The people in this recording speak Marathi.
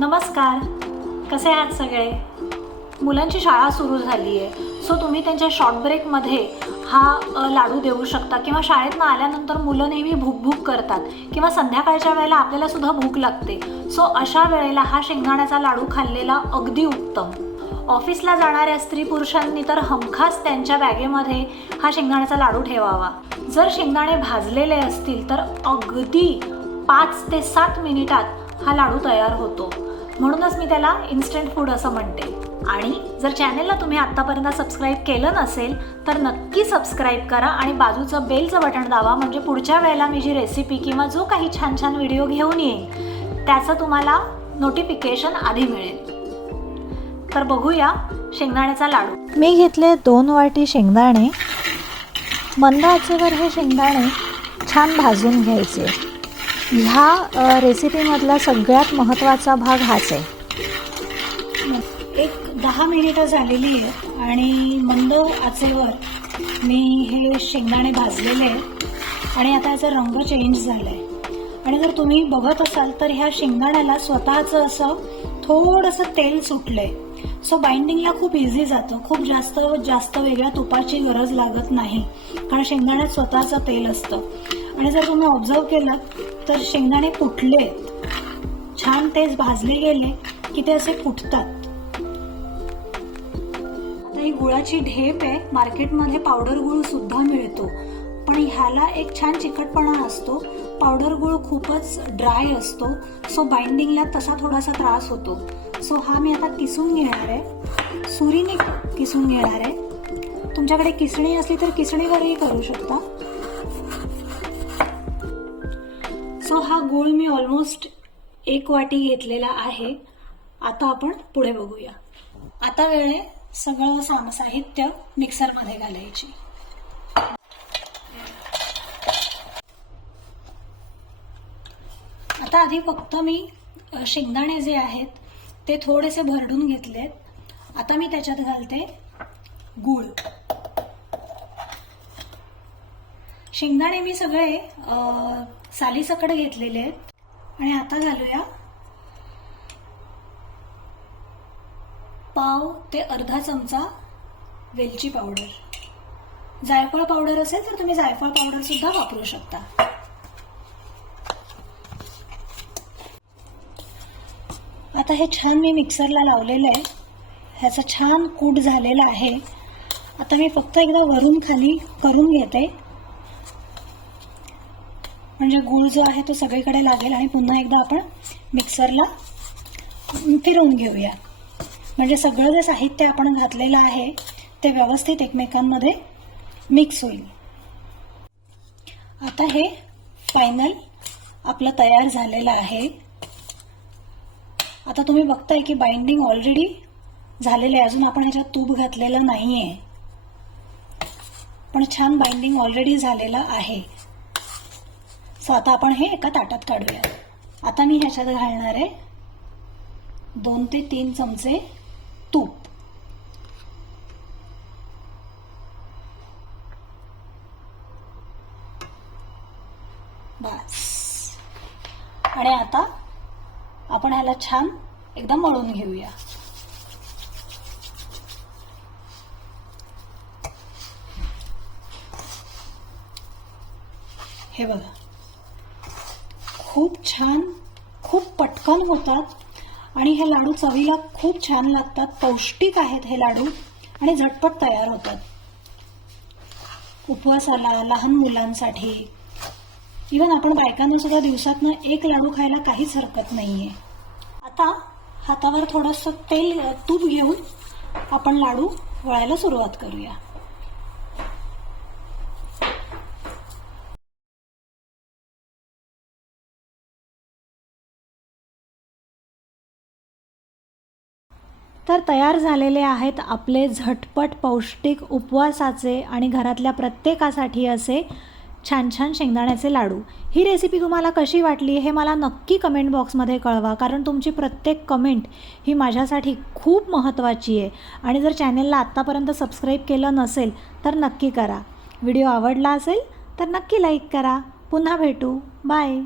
नमस्कार. कसे आहात सगळे? मुलांची शाळा सुरू झाली आहे सो तुम्ही त्यांच्या शॉर्ट ब्रेकमध्ये हा लाडू देऊ शकता किंवा शाळेतनं आल्यानंतर मुलं नेहमी भूक भूक करतात किंवा संध्याकाळच्या वेळेला आपल्याला सुद्धा भूक लागते. सो अशा वेळेला हा शेंगदाण्याचा लाडू खाल्लेला अगदी उत्तम. ऑफिसला जाणाऱ्या स्त्री पुरुषांनी तर हमखास त्यांच्या बॅगेमध्ये हा शेंगदाण्याचा लाडू ठेवावा. जर शेंगदाणे भाजलेले असतील तर अगदी पाच ते सात मिनिटात हा लाडू तयार होतो. म्हणूनच मी त्याला इन्स्टंट फूड असं म्हणते. आणि जर चॅनेलला तुम्ही आत्तापर्यंत सबस्क्राईब केलं नसेल तर नक्की सबस्क्राईब करा आणि बाजूचं बेलचं बटन दावा म्हणजे पुढच्या वेळेला मी जी रेसिपी किंवा जो काही छान छान व्हिडिओ घेऊन येईन त्याचं तुम्हाला नोटिफिकेशन आधी मिळेल. तर बघूया शेंगदाण्याचा लाडू. मी घेतले दोन वाटी शेंगदाणे. मंद आचेवर हे शेंगदाणे छान भाजून घ्यायचे. ह्या रेसिपीमधला सगळ्यात महत्त्वाचा भाग हाच आहे. एक दहा मिनिटं झालेली आहेत आणि मंद आचेवर मी हे शेंगदाणे भाजलेले आहेत. आणि आता याचा रंग चेंज झाला आहे आणि जर तुम्ही बघत असाल तर ह्या शेंगदाण्याला स्वतःचं असं थोडंसं तेल सुटलंय. सो बाइंडिंगला खूप इझी जातं. खूप जास्त जास्त वेगळ्या तुपाची गरज लागत नाही. कारण शेंगदाण्यात स्वतःचं तेल असतं. आणि जर तुम्ही ऑब्झर्व केलं तर शेंगदाणे कुठले छान तेच भाजले गेले की ते असे फुटतात. आता ही गुळाची ढेप आहे. मार्केटमध्ये पावडर गुळ सुद्धा मिळतो. पण ह्याला एक छान चिकटपणा असतो. पावडर गुळ खूपच ड्राय असतो. सो बाइंडिंगला तसा थोडासा त्रास होतो. सो हा मी आता किसून घेणार आहे. सुरीने किसून घेणार आहे. तुमच्याकडे किसणी असली तर किसणीवरही करू शकता. सो हा गुळ मी ऑलमोस्ट एक वाटी घेतलेला आहे. आता आपण पुढे बघूया. आता वेळ आहे सगळं साम साहित्य मिक्सरमध्ये घालायची. आता आधी फक्त मी शेंगदाणे जे आहेत ते थोडेसे भरडून घेतलेत. आता मी त्याच्यात घालते गूळ. शेंगदाणे मी सगळे साली सालीसकट घेतलेले आहेत. आणि आता घालूया. पाव ते अर्धा चमचा वेलची पावडर. जायफळ पावडर असेल तर तुम्ही जायफळ पावडर सुद्धा वापरू शकता. आता हे छान मी मिक्सरला लावलेलं आहे. ह्याचा छान कूट झालेला आहे. आता मी फक्त एकदा वरून खाली करून घेते. म्हणजे गूळ जो आहे तो सगळीकडे लागेल आणि पुन्हा एकदा आपण मिक्सरला फिरवून घेऊया. म्हणजे सगळं जे साहित्य आपण घातलेलं आहे ते व्यवस्थित एकमेकांमध्ये मिक्स होईल. आता हे फायनल आपलं तयार झालेलं आहे. आता तुम्ही बघताय की बाइंडिंग ऑलरेडी झालेलं आहे. अजून आपण ह्याच्यात तूप घातलेलं नाहीये. पण छान बाइंडिंग ऑलरेडी झालेलं आहे. सो आता आपण हे एका ताटात काढूया आता मी ह्याच्यात घालणार आहे दोन ते तीन चमचे तूप. बस. आणि आता आपण ह्याला छान एकदम मळून घेऊया. हे बघा. खूप छान खूप पटकन होतात. आणि हे लाडू चवीला खूप छान लागतात. पौष्टिक आहेत हे लाडू. आणि झटपट तयार होतात. उपवासाला लहान मुलांसाठी. इवन आपण बायकांना सुद्धा दिवसातनं एक लाडू खायला काहीच हरकत नाहीये. आता हातावर थोडंसं तेल तूप घेऊन आपण लाडू वळायला सुरुवात करूया. तर तयार झालेले आहेत आपले झटपट पौष्टिक उपवासाचे आणि घरातल्या प्रत्येकासाठी असे छान छान शेंगदाण्याचे लाडू. ही रेसिपी तुम्हाला कशी वाटली हे मला नक्की कमेंट बॉक्समध्ये कळवा कारण तुमची प्रत्येक कमेंट ही माझ्यासाठी खूप महत्त्वाची आहे. आणि जर चॅनेलला आत्तापर्यंत सबस्क्राईब केलं नसेल तर नक्की करा. व्हिडिओ आवडला असेल तर नक्की लाईक करा. पुन्हा भेटू. बाय